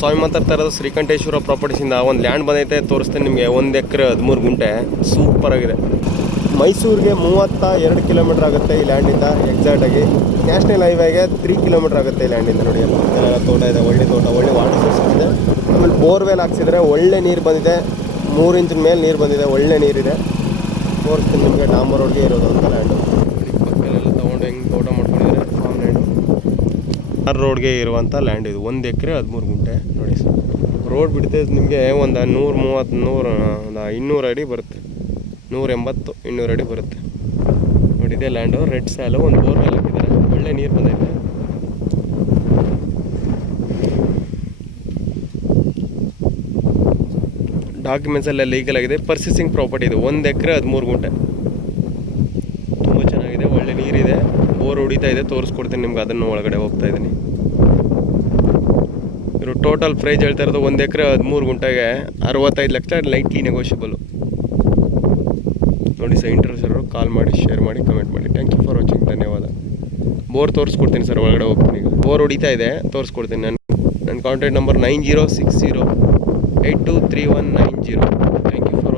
ಸ್ವಾಮಿ ಮಾತಾಡ್ತಾ ಇರೋದು ಶ್ರೀಕಂಠೇಶ್ವರ ಪ್ರಾಪರ್ಟೀಸಿಂದ. ಒಂದು ಲ್ಯಾಂಡ್ ಬಂದೈತೆ, ತೋರಿಸ್ತೀನಿ ನಿಮಗೆ. 1 ಎಕರೆ 13 ಗುಂಟೆ, ಸೂಪರ್ ಆಗಿದೆ. ಮೈಸೂರಿಗೆ 32 ಕಿಲೋಮೀಟರ್ ಆಗುತ್ತೆ ಈ ಲ್ಯಾಂಡಿಂದ. ಎಕ್ಸಾಕ್ಟಾಗಿ ನ್ಯಾಷನಲ್ ಹೈವೇಗೆ 3 ಕಿಲೋಮೀಟರ್ ಆಗುತ್ತೆ ಈ ಲ್ಯಾಂಡಿಂದ. ನೋಡಿ ಎಲ್ಲ ತೋಟ ಇದೆ, ಒಳ್ಳೆ ತೋಟ, ಒಳ್ಳೆ ವಾಟರ್ ಸೋರ್ಸ್ ಇದೆ. ಆಮೇಲೆ ಬೋರ್ವೆಲ್ ಹಾಕ್ಸಿದ್ರೆ ಒಳ್ಳೆ ನೀರು ಬಂದಿದೆ, 3 ಇಂಚಿನ ಮೇಲೆ ನೀರು ಬಂದಿದೆ, ಒಳ್ಳೆ ನೀರಿದೆ. ತೋರಿಸ್ತೀನಿ ನಿಮಗೆ. ಡಾಂಬರ್ ರೋಡ್ಗೆ ಇರೋದು ಅಂತ ಲ್ಯಾಂಡು. ಪಕ್ಕದಲ್ಲೆಲ್ಲ ತೊಗೊಂಡು ಹೆಂಗೆ ತೋಟ ಮಾಡ್ಕೊಂಡಿದ್ದಾರೆ. ಫಾರ್ಮ್ ಲ್ಯಾಂಡು ರೋಡ್ಗೆ ಇರುವಂಥ ಲ್ಯಾಂಡ್ ಇದು. 1 ಎಕರೆ 13 ಗುಂಟೆ. ನೋಡಿ ಸರ್, ರೋಡ್ ಬಿಡ್ತದೆ ನಿಮಗೆ ಒಂದು 200 ಅಡಿ ಬರುತ್ತೆ, 180 200 ಅಡಿ ಬರುತ್ತೆ. ನೋಡಿದೆ ಲ್ಯಾಂಡು. ರೆಡ್ ಸ್ಯಾಲು, ಒಂದು ಬೋರ್ವೆಲ್ ಹಾಕಿದ್ದಾರೆ, ಒಳ್ಳೆ ನೀರು ಬಂದೈತೆ. ಡಾಕ್ಯುಮೆಂಟ್ಸ್ ಎಲ್ಲ ಲೀಗಲ್ ಆಗಿದೆ. ಪರ್ಚೇಸಿಂಗ್ ಪ್ರಾಪರ್ಟಿ ಇದು. 1 ಎಕರೆ 13 ಗುಂಟೆ, ತುಂಬ ಚೆನ್ನಾಗಿದೆ, ಒಳ್ಳೆ ನೀರಿದೆ, ಬೋರ್ ಹೊಡಿತಾ ಇದೆ. ತೋರಿಸ್ಕೊಡ್ತೀನಿ ನಿಮ್ಗೆ, ಅದನ್ನು ಒಳಗಡೆ ಹೋಗ್ತಾ ಇದ್ದೀನಿ. ಇವರು ಟೋಟಲ್ ಪ್ರೈಸ್ ಹೇಳ್ತಾ ಇರೋದು 1 ಎಕರೆ 13 ಗುಂಟೆಗೆ 65 ಲಕ್ಷ, ಲೈಟ್ಲಿ ನೆಗೋಷಿಯಬಲ್. ನೋಡಿ ಸರ್, ಇಂಟ್ರೆಸ್ಟರು ಕಾಲ್ ಮಾಡಿ, ಶೇರ್ ಮಾಡಿ, ಕಮೆಂಟ್ ಮಾಡಿ. ಥ್ಯಾಂಕ್ ಯು ಫಾರ್ ವಾಚಿಂಗ್, ಧನ್ಯವಾದ. ಬೋರ್ ತೋರಿಸ್ಕೊಡ್ತೀನಿ ಸರ್, ಒಳಗಡೆ ಹೋಗ್ತೀನಿ. ಈಗ ಬೋರ್ ಹೊಡಿತಾ ಇದೆ, ತೋರಿಸ್ಕೊಡ್ತೀನಿ. ನನ್ನ contact number 9060823190. Thank you for